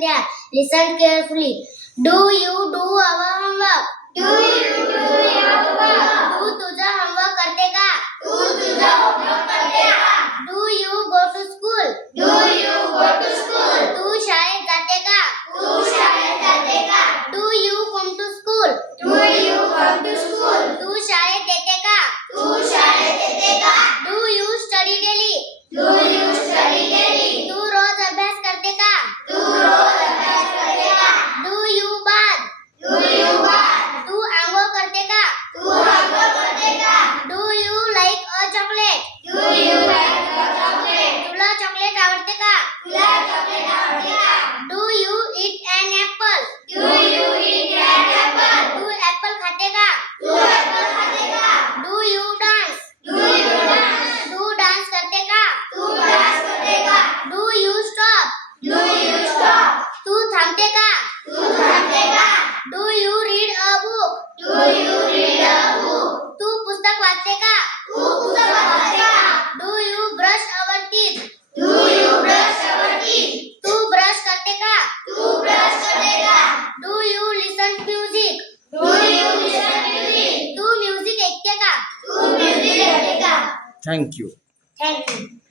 द्या. Listen carefully. Do you do our homework? Do you do your homework? तू तुझा homework करते का? तू तुझा homework करते का? Do you go to school? Do you go to school? तू शाळेत जाते का? तू शाळेत जाते का? Do you come to school? Do you come to school? तू शाळेत येते का? तू शाळेत येते का? Do you study daily? Do you study daily? तू रोज अभ्यास करते का? तू रोज अभ्यास करते का? Do you bath? Do you bath? तू आंघोळ करते का? तू आंघोळ करते का? Do you like a chocolate? Do you like a chocolate? तुला चॉकलेट आवडते का? तुला चॉकलेट आवडते का? Do you eat an apple? Do you eat an apple? तू ऍपल खाते का? तू ऍपल खाते का? Do you dance? Do you dance? तू डान्स करते का? तू डान्स करते का? Do you stop? Do you stop? तू थांबते का? तू थांबते का? Do you read a book? Do you read a book? तू पुस्तक वाचते का? तू पुस्तक वाचते का? Do you brush our teeth? Do you brush our teeth? तू ब्रश करते का? तू ब्रश करते का? Do you listen music? Do you listen music? Tu music ऐकते का? तू म्युझिक ऐकते का? थँक्यू. Thank you.